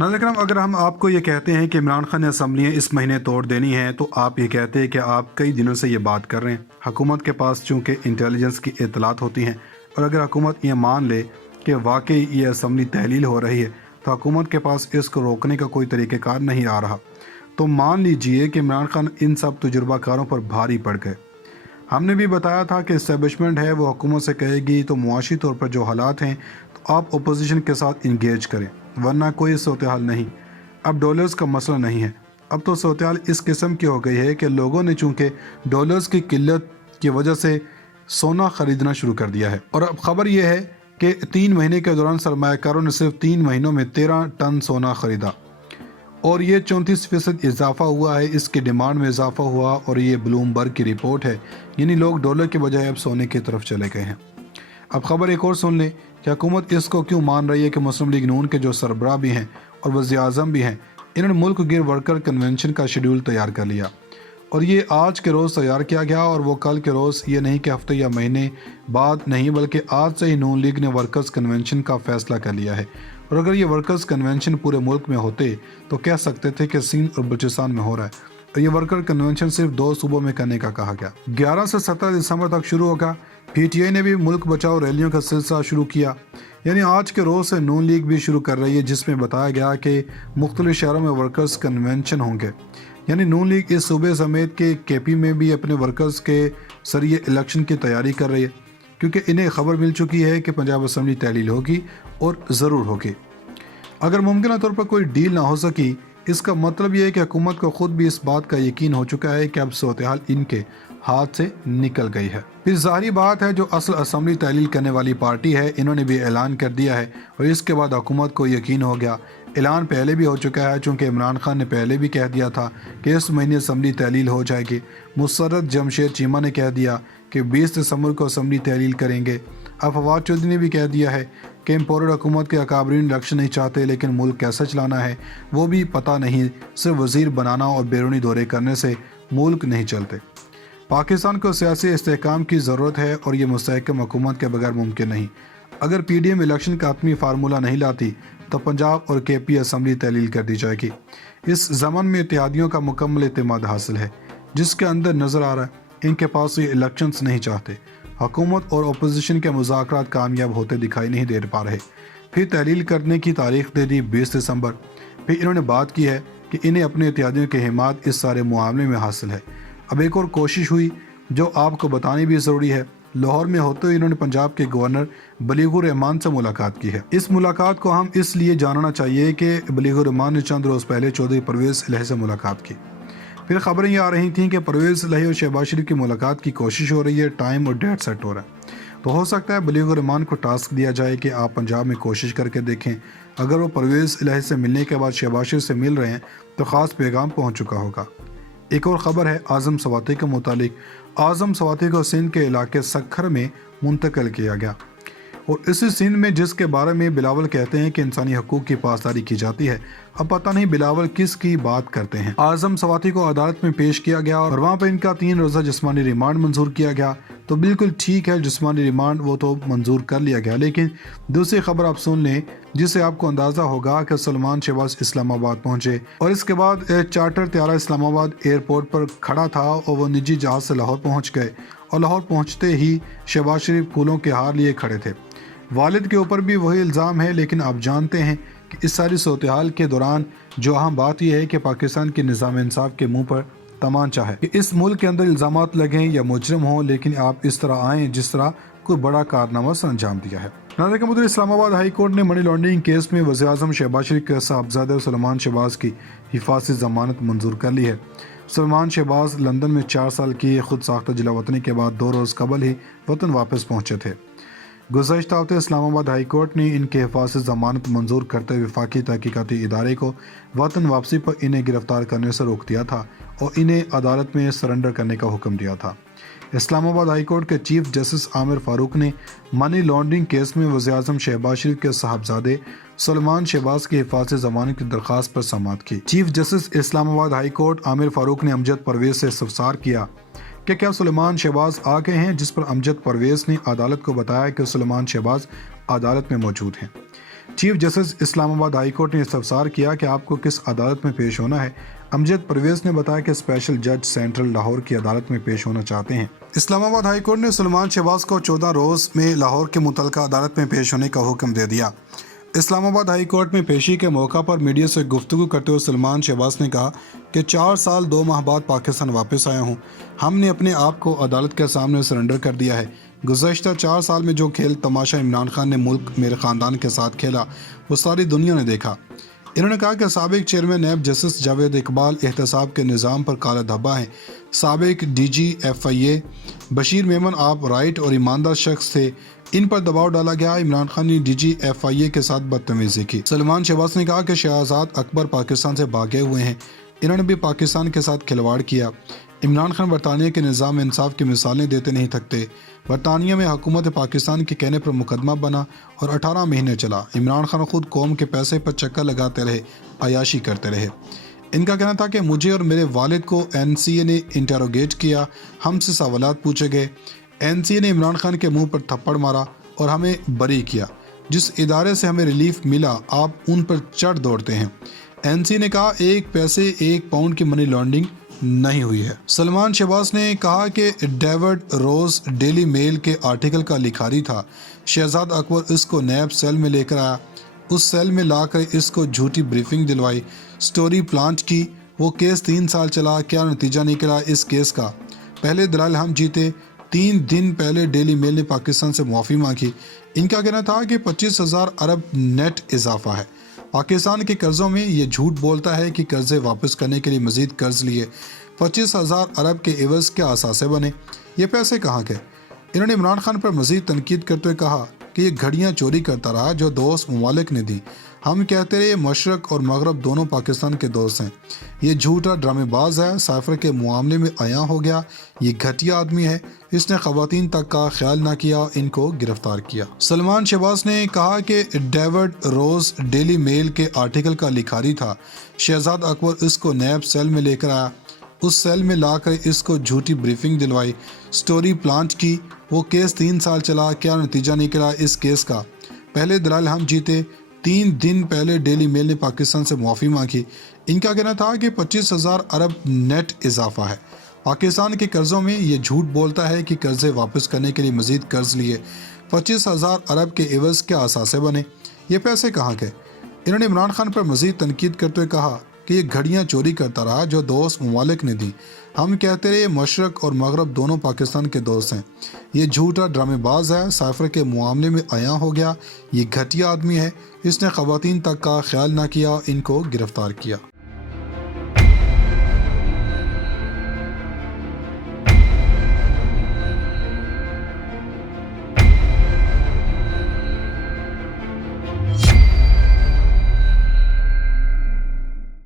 नाज़रीन करम, अगर हम आपको ये कहते हैं कि इमरान खान ने असम्बलियाँ इस महीने तोड़ देनी हैं, तो आप ये कहते हैं कि आप कई दिनों से ये बात कर रहे हैं। हुकूमत के पास चूँकि इंटेलिजेंस की इत्तलात होती हैं, और अगर हुकूमत ये मान ले कि वाकई ये असम्बली तहलील हो रही है, तो हुकूमत के पास इसको रोकने का कोई तरीक़ेकार नहीं आ रहा। तो मान लीजिए कि इमरान खान इन सब तजुर्बाकारों पर भारी पड़ गए। हमने भी बताया था कि इस्टेब्लिशमेंट है वो हुकूमत से कहेगी तो मुआशी तौर पर जो हालात हैं, तो आप अपोजिशन के साथ इंगेज करें, वरना कोई सूरत हाल नहीं। अब डॉलर्स का मसला नहीं है, अब तो सूरत हाल इस किस्म की हो गई है कि लोगों ने चूँकि डॉलर्स की किल्लत की वजह से सोना ख़रीदना शुरू कर दिया है। और अब ख़बर यह है कि 3 महीने के दौरान सरमायाकारों ने सिर्फ 3 महीनों में 13 टन सोना ख़रीदा, और ये 34% इजाफा हुआ है। इसकी डिमांड में इजाफा हुआ, और ये ब्लूमबर्ग की रिपोर्ट है। यानी लोग डॉलर के बजाय अब सोने की तरफ चले गए हैं। अब खबर एक और सुन लें कि हुकूमत इसको क्यों मान रही है कि मुस्लिम लीग नून के जो सरबराह भी हैं और वज़ीर-ए-आज़म भी हैं, इन्होंने मुल्क गिर वर्कर कन्वेंशन का शेड्यूल तैयार कर लिया, और ये आज के रोज़ तैयार किया गया, और वो कल के रोज़, ये नहीं कि हफ्ते या महीने बाद नहीं, बल्कि आज से ही नून लीग ने वर्कर्स कन्वेंशन का फ़ैसला कर लिया है। और अगर ये वर्कर्स कन्वेंशन पूरे मुल्क में होते तो कह सकते थे कि सिंध और बलूचिस्तान में हो रहा है, और ये वर्कर कन्वेंशन सिर्फ 2 सूबों में करने का कहा गया। 11 से 17 दिसंबर तक शुरू होगा। PTI ने भी मुल्क बचाओ रैलियों का सिलसिला शुरू किया, यानी आज के रोज़ से नून लीग भी शुरू कर रही है, जिसमें बताया गया कि मुख्तलिफ शहरों में वर्कर्स कन्वेंशन होंगे। यानी नून लीग इस सूबे समेत के KP में भी अपने वर्कर्स के जरिए इलेक्शन की तैयारी कर रही है, क्योंकि इन्हें खबर मिल चुकी है कि पंजाब असम्बली तहलील होगी, और ज़रूर होगी। अगर मुमकिन तौर पर कोई डील ना हो सकी, इसका मतलब यह है कि हुकूमत को खुद भी इस बात का यकीन हो चुका है कि अब सूरत हाल इनके हाथ से निकल गई है। फिर ज़ाहिरी बात है, जो असल असम्बली तहलील करने वाली पार्टी है, इन्होंने भी ऐलान कर दिया है, और इसके बाद हुकूमत को यकीन हो गया। ऐलान पहले भी हो चुका है, चूँकि इमरान खान ने पहले भी कह दिया था कि इस महीने असम्बली तहलील हो जाएगी। मुसर्रत जमशेद चीमा ने कह दिया कि 20 दिसंबर को असम्बली तहलील करेंगे। अब फवाद चौधरी ने भी कह दिया है कि इम्पोर्टेड हुकूमत के अकाबरीन इलेक्शन नहीं चाहते, लेकिन मुल्क कैसे चलाना है वो भी पता नहीं। सिर्फ वज़ीर बनाना और बैरूनी दौरे करने से मुल्क नहीं चलते। पाकिस्तान को सियासी इस्तेहकाम की ज़रूरत है, और ये मुस्तहकम हुकूमत के बगैर मुमकिन नहीं। अगर PDM इलेक्शन का आत्मी फार्मूला नहीं लाती, तो पंजाब और KP असम्बली तहलील कर दी जाएगी। इस ज़मन में इत्तेहादियों का मुकम्मल एतमाद हासिल है, जिसके अंदर नज़र आ रहा है इनके पास ये इलेक्शंस नहीं चाहते। हुकूमत और अपोजिशन के मुज़ाकरात कामयाब होते दिखाई नहीं दे पा रहे। फिर तहलील करने की तारीख दे दी 20 दिसंबर। फिर इन्होंने बात की है कि इन्हें अपने इत्तेहादियों की हिमायत इस सारे मामले में हासिल है। अब एक और कोशिश हुई जो आपको बतानी भी ज़रूरी है। लाहौर में होते हुए इन्होंने पंजाब के गवर्नर बलीगुर रहमान से मुलाकात की है। इस मुलाकात को हम इसलिए जानना चाहिए कि बलीगुर रहमान ने चंद रोज़ पहले चौधरी परवेज़ इलाही से मुलाकात की। फिर खबरें ये आ रही थीं कि परवेज़ इलाही और शहबाज शरीफ की मुलाकात की कोशिश हो रही है, टाइम और डेट सेट हो रहा है। तो हो सकता है बलीगुर रहमान को टास्क दिया जाए कि आप पंजाब में कोशिश करके देखें। अगर वो परवेज़ इलाही से मिलने के बाद शहबाज शरीफ से मिल रहे हैं, तो ख़ास पैगाम पहुँच चुका होगा। एक और ख़बर है आज़म सवाती के मुतालिक। आज़म सवाती को सिंध के इलाके सखर में मुंतकिल किया गया, और इसी सिंध में जिसके बारे में बिलावल कहते हैं कि इंसानी हकूक़ की पासदारी की जाती है। अब पता नहीं बिलावल किस की बात करते हैं। आज़म सवाती को अदालत में पेश किया गया, और वहाँ पर इनका 3 रोज़ा जिस्मानी रिमांड मंजूर किया गया। तो बिल्कुल ठीक है, जिस्मानी रिमांड वो तो मंजूर कर लिया गया। लेकिन दूसरी खबर आप सुन लें, जिससे आपको अंदाज़ा होगा कि सलमान शहबाज इस्लामाबाद पहुँचे, और इसके बाद चार्टर त्यारा इस्लामाबाद एयरपोर्ट पर खड़ा था, और वो निजी जहाज़ से लाहौर पहुँच गए, और लाहौर पहुँचते ही शहबाज शरीफ फूलों के हार लिए खड़े थे। वालिद के ऊपर भी वही इल्ज़ाम है, लेकिन आप जानते हैं कि इस सारी सूरत हाल के दौरान जो अहम बात यह है कि पाकिस्तान के निज़ाम इंसाफ के मुंह पर तमांचा है कि इस मुल्क के अंदर इल्ज़ामात लगें या मुजरिम हों, लेकिन आप इस तरह आएँ जिस तरह कोई बड़ा कारनामा से अंजाम दिया है। नाज़रीन मुद्दे इस्लामाबाद हाई कोर्ट ने मनी लॉन्ड्रिंग केस में वज़ीर-ए-आज़म शहबाज शरीफ के साहबजादे सलमान शहबाज की हिफाजती ज़मानत मंजूर कर ली है। सलमान शहबाज लंदन में 4 साल की खुद साख्ता जिला वतनी के बाद 2 रोज़ कबल ही वतन वापस पहुँचे थे। गुज़श्ता हफ्ते इस्लामाबाद हाई कोर्ट ने इनके हिफाजती ज़मानत मंजूर करते हुए वफाकी तहकीकाती इदारे को वतन वापसी पर इन्हें गिरफ्तार करने से रोक दिया था, और इन्हें अदालत में सरेंडर करने का हुक्म दिया था। इस्लामाबाद हाई कोर्ट के चीफ जस्टिस आमिर फारूक ने मनी लॉन्ड्रिंग केस में वज़ीर-ए-आज़म शहबाज शरीफ के साहबजादे सलमान शहबाज की हिफाजती ज़मानत की दरख्वास्त पर समाअत की। Chief justice Islamabad high court Aamir Farooq ने अमजद परवेज़ से इस्तफसार किया कि क्या सलमान शहबाज आ गए हैं, जिस पर अमजद परवेज़ ने अदालत को बताया कि सलमान शहबाज अदालत में मौजूद हैं। چیف جسٹس اسلام آباد ہائی کورٹ نے استفسار کیا کہ آپ کو کس عدالت میں پیش ہونا ہے۔ امجد پرویز نے بتایا کہ اسپیشل جج سینٹرل لاہور کی عدالت میں پیش ہونا چاہتے ہیں۔ اسلام آباد ہائی کورٹ نے سلمان شہباز کو 14 روز میں لاہور کے متعلقہ عدالت میں پیش ہونے کا حکم دے دیا۔ اسلام آباد ہائی کورٹ میں پیشی کے موقع پر میڈیا سے گفتگو کرتے ہوئے سلمان شہباز نے کہا کہ 4 سال 2 ماہ بعد پاکستان واپس آیا ہوں۔ ہم نے اپنے آپ کو عدالت کے سامنے سرنڈر کر دیا ہے۔ گزشتہ 4 سال میں جو کھیل تماشا عمران خان نے ملک میرے خاندان کے ساتھ کھیلا وہ ساری دنیا نے دیکھا۔ انہوں نے کہا کہ سابق chairman NAB justice Javed Iqbal احتساب کے نظام پر کالا دھبا ہیں۔ سابق ڈی جی ایف آئی اے بشیر میمن آپ رائٹ اور ایماندار شخص تھے، ان پر دباؤ ڈالا گیا۔ عمران خان نے ڈی جی ایف آئی اے کے ساتھ بدتمیزی کی۔ سلمان شہباز نے کہا کہ شہزاد اکبر پاکستان سے بھاگے ہوئے ہیں، انہوں نے بھی پاکستان کے ساتھ کھلواڑ کیا۔ عمران خان برطانیہ کے نظام انصاف کی مثالیں دیتے نہیں تھکتے۔ برطانیہ میں حکومت پاکستان کے کہنے پر مقدمہ بنا اور 18 مہینے چلا۔ عمران خان خود قوم کے پیسے پر چکر لگاتے رہے، عیاشی کرتے رہے۔ ان کا کہنا تھا کہ مجھے اور میرے والد کو این سی اے نے انٹروگیٹ کیا، ہم سے سوالات پوچھے گئے۔ این سی اے نے عمران خان کے منہ پر تھپڑ مارا اور ہمیں بری کیا۔ جس ادارے سے ہمیں ریلیف ملا آپ ان پر چڑھ دوڑتے ہیں۔ این سی اے نے کہا 1 پیسے 1 پاؤنڈ کی منی لانڈرنگ نہیں ہوئی ہے۔ سلمان شہباز نے کہا کہ ڈیوڈ روز ڈیلی میل کے آرٹیکل کا لکھاری تھا۔ شہزاد اکبر اس کو نیب سیل میں لے کر آیا، اس سیل میں لا کر اس کو جھوٹی بریفنگ دلوائی، سٹوری پلانٹ کی۔ وہ کیس 3 سال چلا، کیا نتیجہ نکلا اس کیس کا؟ پہلے دلائل ہم جیتے۔ 3 دن پہلے ڈیلی میل نے پاکستان سے معافی مانگی۔ ان کا کہنا تھا کہ 25,000 ارب نیٹ اضافہ ہے۔ پاکستان کے قرضوں میں یہ جھوٹ بولتا ہے کہ قرضے واپس کرنے کے لیے مزید قرض لیے۔ 25,000 ارب کے عوض کیا اثاثے بنے؟ یہ پیسے کہاں گئے؟ انہوں نے عمران خان پر مزید تنقید کرتے ہوئے کہا کہ یہ گھڑیاں چوری کرتا رہا جو دوست ممالک نے دی۔ ہم کہتے رہے مشرق اور مغرب دونوں پاکستان کے دوست ہیں۔ یہ جھوٹا ڈرامے باز ہے، سائفر کے معاملے میں عیاں ہو گیا۔ یہ گھٹیا آدمی ہے، اس نے خواتین تک کا خیال نہ کیا، ان کو گرفتار کیا۔ سلمان شہباز نے کہا کہ ڈیوڈ روز ڈیلی میل کے آرٹیکل کا لکھاری تھا۔ شہزاد اکبر اس کو نیب سیل میں لے کر آیا، اس سیل میں لا کر اس کو جھوٹی بریفنگ دلوائی، سٹوری پلانٹ کی۔ وہ کیس 3 سال چلا، کیا نتیجہ نکلا اس کیس کا؟ پہلے دلائل ہم جیتے۔ 3 دن پہلے ڈیلی میل نے پاکستان سے معافی مانگی۔ ان کا کہنا تھا کہ 25,000 ارب نیٹ اضافہ ہے۔ پاکستان کے قرضوں میں یہ جھوٹ بولتا ہے کہ قرضے واپس کرنے کے لیے مزید قرض لیے۔ 25,000 ارب کے عوض کیا اثاثے بنے؟ یہ پیسے کہاں گئے؟ انہوں نے عمران خان پر مزید تنقید کرتے ہوئے کہا کہ یہ گھڑیاں چوری کرتا رہا جو دوست ممالک نے دی۔ ہم کہتے رہے مشرق اور مغرب دونوں پاکستان کے دوست ہیں۔ یہ جھوٹا ڈرامے باز ہے، سائفر کے معاملے میں عیاں ہو گیا۔ یہ گھٹیا آدمی ہے، اس نے خواتین تک کا خیال نہ کیا، ان کو گرفتار کیا۔